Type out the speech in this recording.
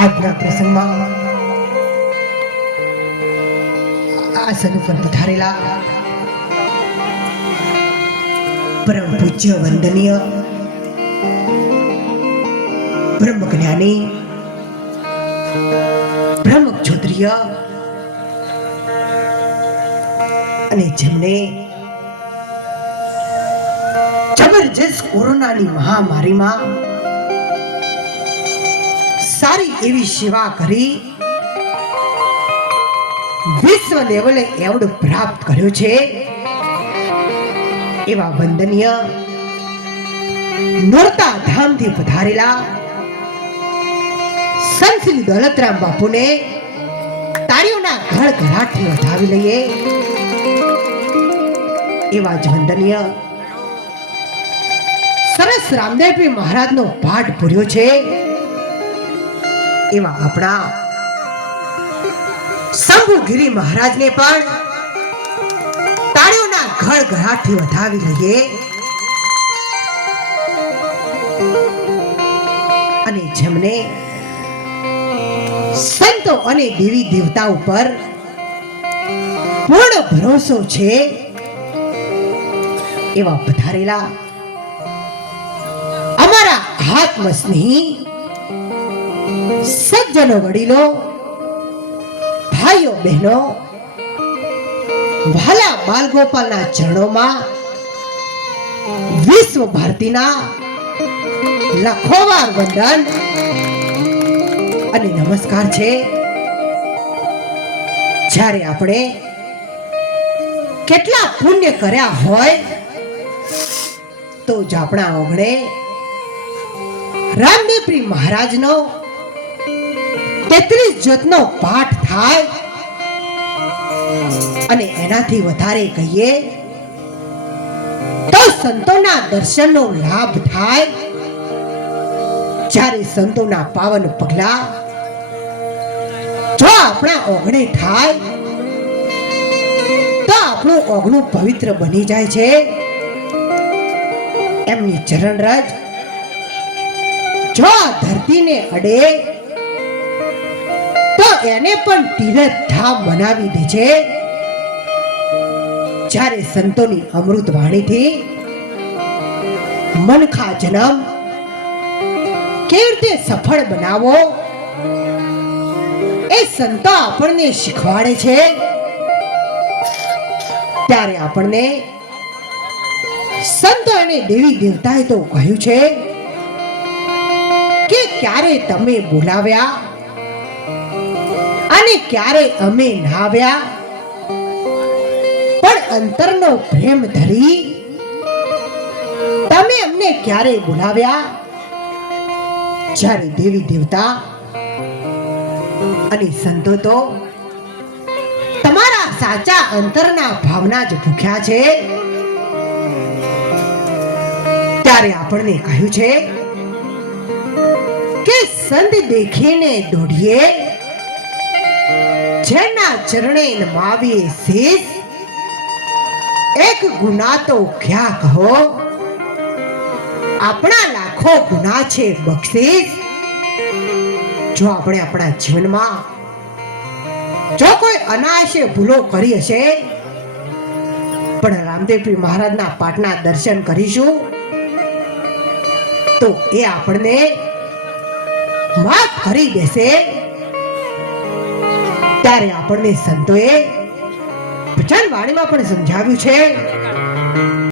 આજના પ્રસંગમાં આસન ઉપર પધારેલા પરમ પૂજ્ય વંદનીય બ્રહ્મ જ્ઞાની બ્રહ્મ ક્ષોત્રિય અને જેમને જબરજસ્ત કોરોનાની મહામારીમાં સારી એવી સેવા કરી. વિશ્વ લેવલે એવોર્ડ પ્રાપ્ત કર્યો છે. એવા વંદનીય નોરતા ધામથી પધારેલા સંત દોલતરામ બાપુને તાળીઓના ઘર ઘડાટથી વધાવી લઈએ. એવા જ વંદનીય સરસ રામદેવજી મહારાજનો પાઠ પૂર્યો છે. એવા આપણા શંભુગીરી મહારાજને પણ તાળીઓના ઘડઘડાટથી વધાવી લઈએ. અને જેમને સંતો અને દેવી દેવતા ઉપર પૂર્ણ ભરોસો છે, એવા પધારેલા અમારા આત્મસ્નેહી સજ્જનો વડીલો, ભાઈઓ બહેનો ભાલા બાલગોપાલના ચરણોમાં વિશ્વ ભારતીના લખોવાર વંદન અને નમસ્કાર છે. જ્યારે આપણે કેટલા પુણ્ય કર્યા હોય, તો જ આપણા ઓગણે રામદેવપ્રી મહારાજનો તેત્રીસ જતનો પાઠ થાય. અને એનાથી વધારે કહીએ તો સંતોના દર્શનનો લાભ થાય. જ્યારે સંતોના પાવન પગલા જો આપણા ઓગણે થાય, તો આપણું ઓગણું પવિત્ર બની જાય છે. એમની ચરણ રજ જો ધરતીને અડે એને પણ તીરથ ધામ બનાવી દે છે. જ્યારે સંતોની અમૃત વાણીથી મનખા જન્મ કેવી રીતે સફળ બનાવો, એ સંતો આપણને શીખવાડે છે. ત્યારે આપણને સંતો અને દેવી દેવતાએ તો કહ્યું છે કે ક્યારે તમે બોલાવ્યા? અને ક્યારે અમે નાવ્યા પણ અંતરનો પ્રેમ ધરી તમે અમને ક્યારે બોલાવ્યા? જ્યારે દેવી દેવતા અને સંતો તો તમારા સાચા અંતરના ભાવના જ ભૂખ્યા છે. ત્યારે આપણને કહ્યું છે કે સંત દેખીને દોડીએ. જેના ચરણે માવીએ શીશ એક ગુના તો ક્યાં કહો? આપણા લાખો ગુના છે બક્ષીસ જો આપણે આપણા જીવનમાં જો કોઈ અનાયશે ભૂલો કરી હશે, પણ રામદેવજી મહારાજના પાઠના દર્શન કરીશું, તો એ આપણને માફ કરી દેશે. ત્યારે આપણને સંતોએ ભજન વાણીમાં પણ સમજાવ્યું છે.